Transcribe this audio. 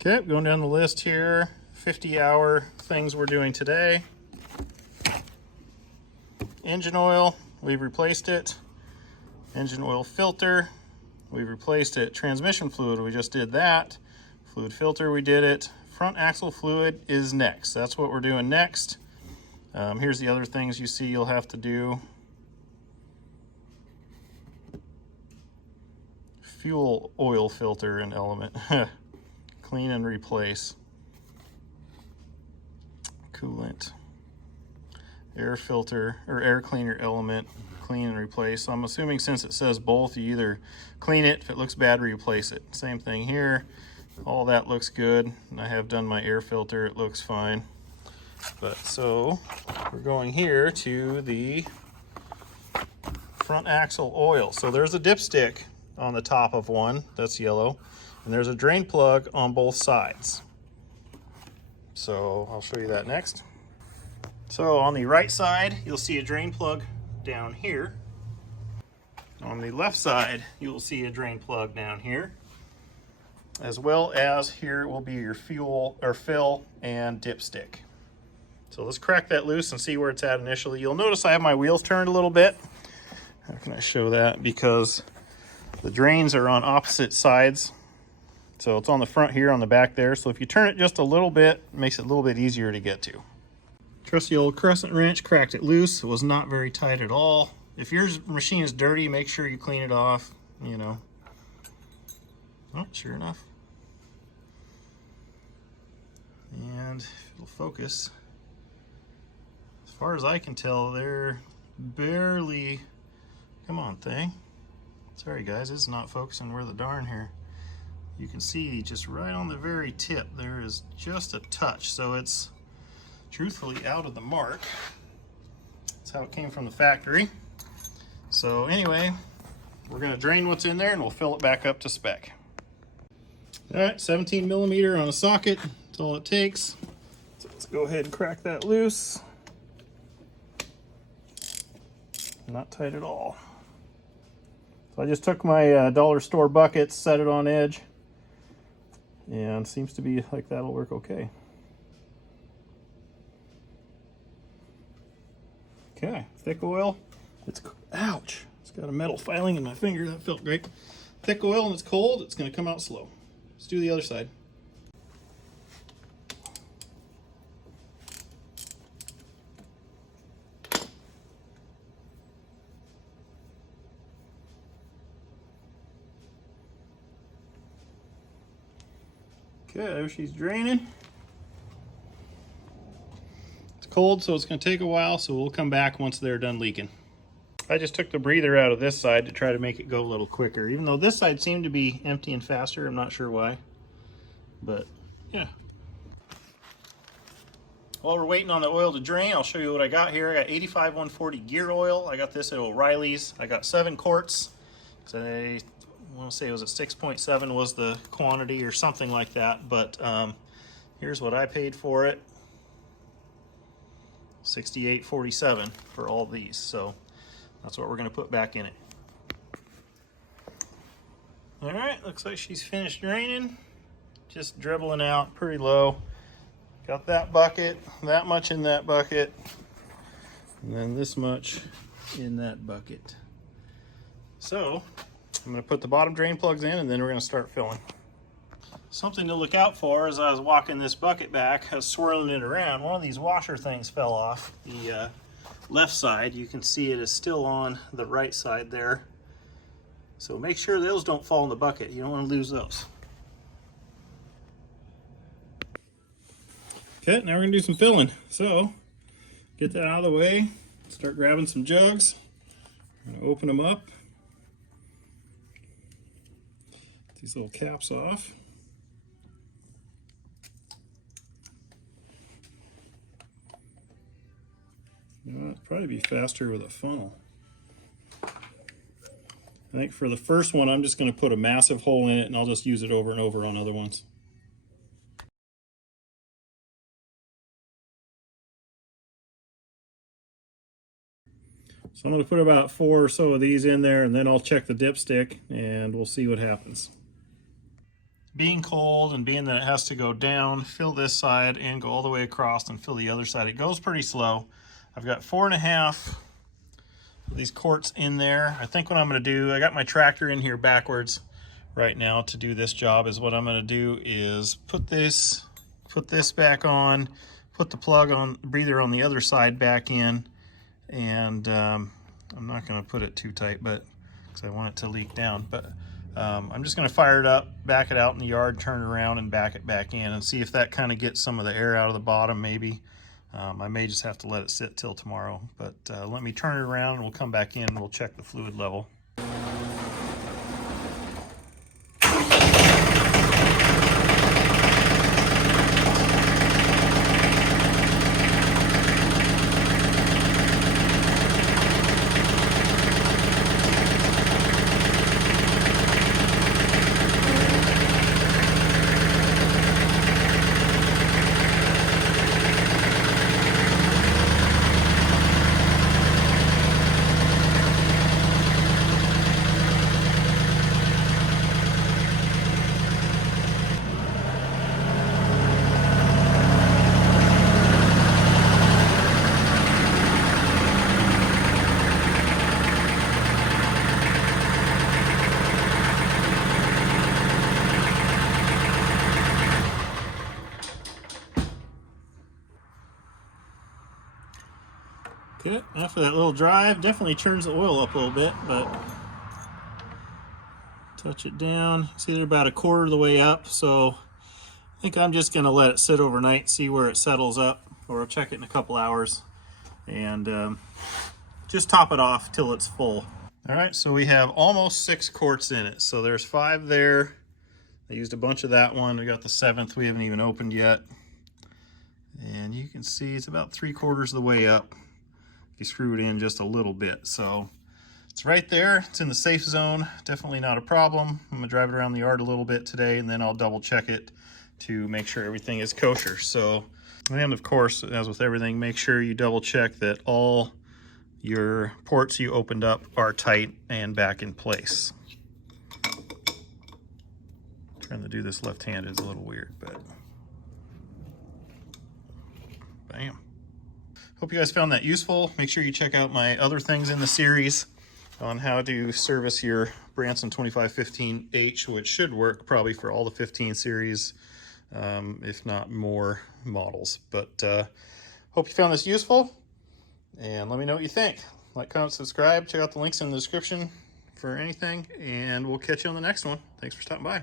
Okay, going down the list here, 50-hour things we're doing today. Engine oil, we've replaced it. Engine oil filter, we've replaced it. Transmission fluid, we just did that. Fluid filter, we did it. Front axle fluid is next. That's what we're doing next. Here's the other things you see you'll have to do. Fuel oil filter and element. Clean and replace. Coolant. Air filter or air cleaner element. Clean and replace. So I'm assuming since it says both, you either clean it, if it looks bad, replace it. Same thing here. All that looks good. I have done my air filter, it looks fine. But so we're going here to the front axle oil. So there's a dipstick on the top of one, that's yellow, and there's a drain plug on both sides. So I'll show you that next. So on the right side, you'll see a drain plug down here. On the left side, you'll see a drain plug down here, as well as here will be your fuel or fill and dipstick. So let's crack that loose and see where it's at initially. You'll notice I have my wheels turned a little bit. How can I show that? Because the drains are on opposite sides. So it's on the front here, on the back there. So if you turn it just a little bit, it makes it a little bit easier to get to. Trusty old crescent wrench, cracked it loose. It was not very tight at all. If your machine is dirty, make sure you clean it off, you know. Oh, sure enough. And if it'll focus, as far as I can tell, they're barely, come on thing. Sorry guys, it's not focusing worth a darn here. You can see just right on the very tip, there is just a touch. So it's truthfully out of the mark. That's how it came from the factory. So anyway, we're gonna drain what's in there and we'll fill it back up to spec. All right, 17 millimeter on a socket, that's all it takes. So let's go ahead and crack that loose. Not tight at all. So I just took my dollar store bucket, set it on edge, and seems to be like that'll work okay. Okay, thick oil. It's, ouch, it's got a metal filing in my finger, that felt great. Thick oil and it's cold, it's gonna come out slow. Let's do the other side. Okay, there she's draining. It's cold, so it's gonna take a while, so we'll come back once they're done leaking. I just took the breather out of this side to try to make it go a little quicker. Even though this side seemed to be emptying faster, I'm not sure why, but yeah. While we're waiting on the oil to drain, I'll show you what I got here. I got 85 140 gear oil. I got this at O'Reilly's. I got 7 quarts. So I want to say it was at 6.7 was the quantity or something like that, but here's what I paid for it. $68.47 for all these. So that's what we're going to put back in it. All right, looks like she's finished draining. Just dribbling out pretty low. Got that bucket, that much in that bucket, and then this much in that bucket. So I'm going to put the bottom drain plugs in and then we're going to start filling. Something to look out for as I was walking this bucket back, I was swirling it around, one of these washer things fell off the left side. You can see it is still on the right side there. So make sure those don't fall in the bucket. You don't want to lose those. Okay, now we're going to do some filling. So get that out of the way, start grabbing some jugs. I'm going to open them up. Get these little caps off. It'd probably be faster with a funnel. I think for the first one, I'm just going to put a massive hole in it and I'll just use it over and over on other ones. So I'm going to put about 4 or so of these in there and then I'll check the dipstick and we'll see what happens. being cold and being that it has to go down, fill this side and go all the way across and fill the other side. It goes pretty slow. I've got 4.5 of these quarts in there. I think what I'm going to do, I got my tractor in here backwards right now to do this job, is what I'm going to do is put this back on, put the plug on, breather on the other side back in, and I'm not going to put it too tight, but because I want it to leak down, but I'm just going to fire it up, back it out in the yard, turn it around and back it back in and see if that kind of gets some of the air out of the bottom maybe. I may just have to let it sit till tomorrow, but let me turn it around and we'll come back in and we'll check the fluid level. Okay, after that little drive, definitely turns the oil up a little bit, but touch it down. See, they're about 1/4 of the way up, so I think I'm just going to let it sit overnight, see where it settles up, or I'll check it in a couple hours, and just top it off till it's full. All right, so we have almost 6 quarts in it. So there's 5 there. I used a bunch of that one. We got the 7th we haven't even opened yet. And you can see it's about 3/4 of the way up. You screw it in just a little bit. So it's right there. It's in the safe zone. Definitely not a problem. I'm gonna drive it around the yard a little bit today and then I'll double check it to make sure everything is kosher. So, and of course, as with everything, make sure you double check that all your ports you opened up are tight and back in place. Trying to do this left-handed is a little weird, but bam. Hope you guys found that useful. Make sure you check out my other things in the series on how to service your Branson 2515H, which should work probably for all the 15 series, if not more models. But hope you found this useful, and let me know what you think. Like, comment, subscribe, check out the links in the description for anything, and we'll catch you on the next one. Thanks for stopping by.